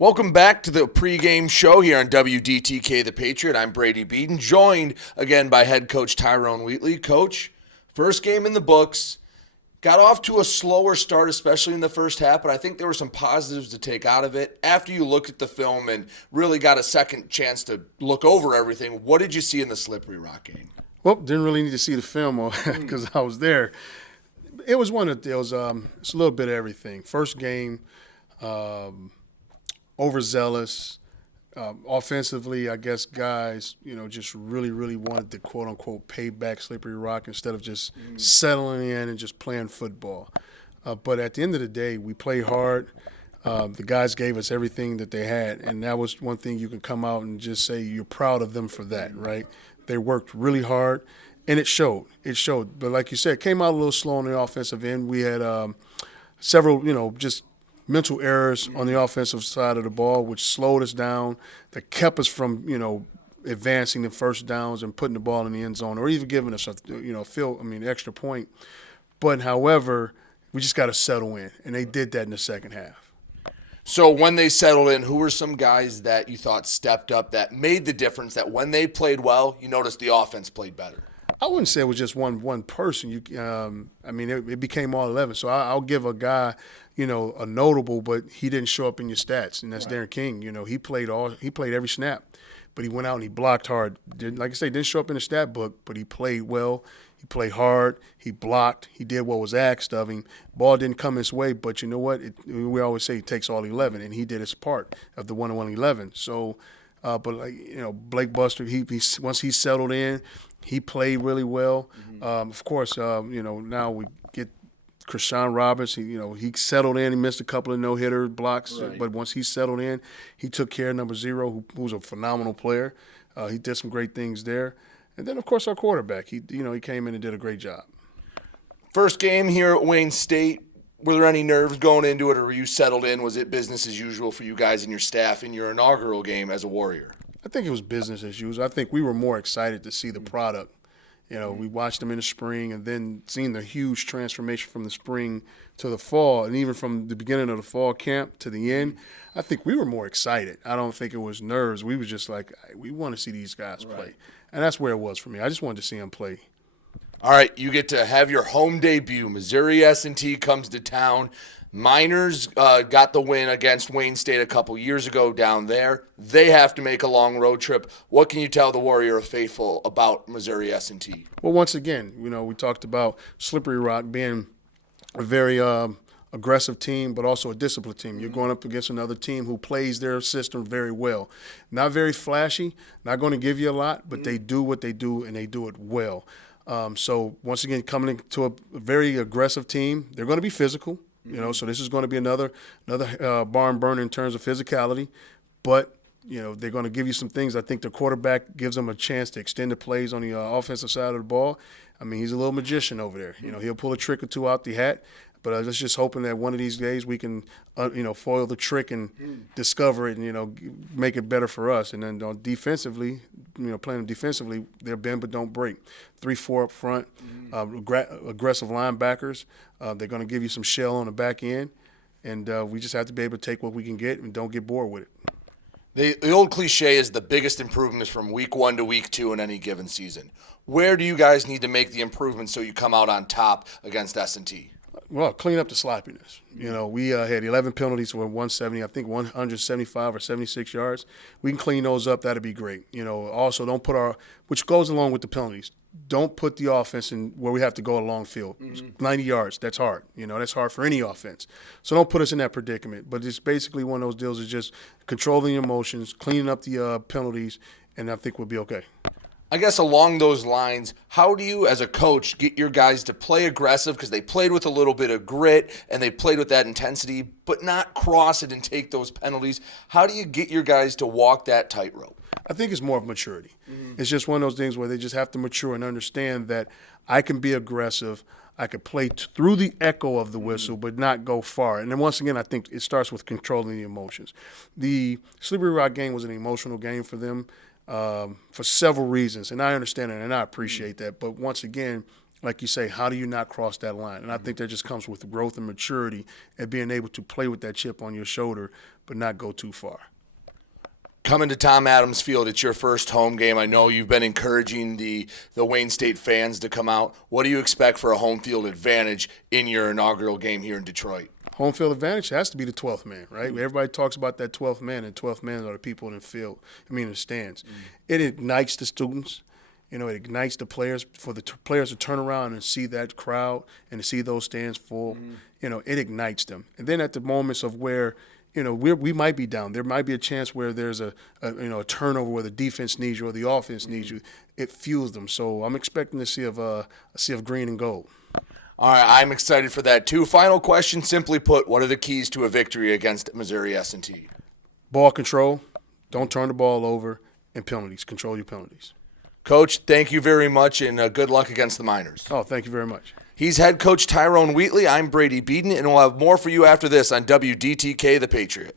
Welcome back to the pregame show here on WDTK The Patriot. I'm Brady Beedon, joined again by head coach Tyrone Wheatley. Coach, first game in the books. Got off to a slower start, especially in the first half, but I think there were some positives to take out of it. After you looked at the film and really got a second chance to look over everything, what did you see in the Slippery Rock game? Well, didn't really need to see the film because I was there. It was one of those. It's a little bit of everything. First game, overzealous. Offensively, I guess guys, just really wanted to quote unquote pay back Slippery Rock instead of just settling in and just playing football. But at the end of the day, we played hard. The guys gave us everything that they had, and that was one thing you can come out and just say you're proud of them for that, right? They worked really hard, and it showed. It showed. But like you said, it came out a little slow on the offensive end. We had several, just mental errors on the offensive side of the ball, which slowed us down, that kept us from, advancing the first downs and putting the ball in the end zone, or even giving us extra point. But however, we just got to settle in, and they did that in the second half. So when they settled in, who were some guys that you thought stepped up that made the difference, that when they played well, you noticed the offense played better? I wouldn't say it was just one person. It became all 11. So I'll give a guy, a notable, but he didn't show up in your stats, and that's right. Darren King. He played every snap, but he went out and he blocked hard. Didn't show up in the stat book, but he played well. He played hard. He blocked. He did what was asked of him. Ball didn't come his way, but you know what? We always say it takes all 11, and he did his part of the 1-on-1 11. So, Blake Buster, he once he settled in, he played really well. Of course, now we get Krishan Roberts. He settled in. He missed a couple of no-hitter blocks, right. But once he settled in, he took care of number 0, who's a phenomenal player. He did some great things there. And then, of course, our quarterback. He came in and did a great job. First game here at Wayne State. Were there any nerves going into it, or were you settled in? Was it business as usual for you guys and your staff in your inaugural game as a Warrior? I think it was business as usual. I think we were more excited to see the product. We watched them in the spring, and then seeing the huge transformation from the spring to the fall, and even from the beginning of the fall camp to the end. I think we were more excited. I don't think it was nerves. We was just like, we want to see these guys play. And that's where it was for me. I just wanted to see them play. All right, you get to have your home debut. Missouri S&T comes to town. Miners got the win against Wayne State a couple years ago down there. They have to make a long road trip. What can you tell the Warrior faithful about Missouri S&T? Well, once again, we talked about Slippery Rock being a very aggressive team, but also a disciplined team. You're going up against another team who plays their system very well. Not very flashy, not going to give you a lot, but they do what they do, and they do it well. So once again, coming into a very aggressive team, they're going to be physical. So this is going to be another barn burner in terms of physicality, but they're going to give you some things. I think the quarterback gives them a chance to extend the plays on the offensive side of the ball. I mean, he's a little magician over there. He'll pull a trick or two out the hat, but I was just hoping that one of these days we can, foil the trick and discover it and, make it better for us. And then defensively, playing defensively, they're bend but don't break. 3-4 up front, aggressive linebackers. They're going to give you some shell on the back end, and we just have to be able to take what we can get and don't get bored with it. The old cliche is the biggest improvement is from week 1 to week 2 in any given season. Where do you guys need to make the improvements so you come out on top against S&T? Well, clean up the sloppiness. We had 11 penalties for 170, I think 175 or 76 yards. We can clean those up. That'd be great. Also don't put which goes along with the penalties. Don't put the offense in where we have to go a long field. 90 yards, that's hard. That's hard for any offense. So don't put us in that predicament. But it's basically one of those deals is just controlling the emotions, cleaning up the penalties, and I think we'll be okay. I guess along those lines, how do you as a coach get your guys to play aggressive because they played with a little bit of grit and they played with that intensity, but not cross it and take those penalties? How do you get your guys to walk that tightrope? I think it's more of maturity. It's just one of those things where they just have to mature and understand that I can be aggressive. I could play through the echo of the whistle, but not go far. And then once again, I think it starts with controlling the emotions. The Slippery Rock game was an emotional game for them. For several reasons, and I understand it and I appreciate that. But once again, like you say, how do you not cross that line? And I think that just comes with growth and maturity and being able to play with that chip on your shoulder but not go too far. Coming to Tom Adams Field, it's your first home game. I know you've been encouraging the Wayne State fans to come out. What do you expect for a home field advantage in your inaugural game here in Detroit? Home field advantage has to be the 12th man, right? Everybody talks about that 12th man, and 12th man are the people in the field, in the stands. It ignites the students. It ignites the players for the players to turn around and see that crowd and to see those stands full. It ignites them. And then at the moments of where we might be down. There might be a chance where there's a turnover where the defense needs you or the offense needs you. It fuels them. So I'm expecting to see a sea of green and gold. All right, I'm excited for that too. Final question, simply put, what are the keys to a victory against Missouri S&T? Ball control, don't turn the ball over, and penalties. Control your penalties. Coach, thank you very much, and good luck against the Miners. Oh, thank you very much. He's head coach Tyrone Wheatley. I'm Brady Beedon, and we'll have more for you after this on WDTK The Patriot.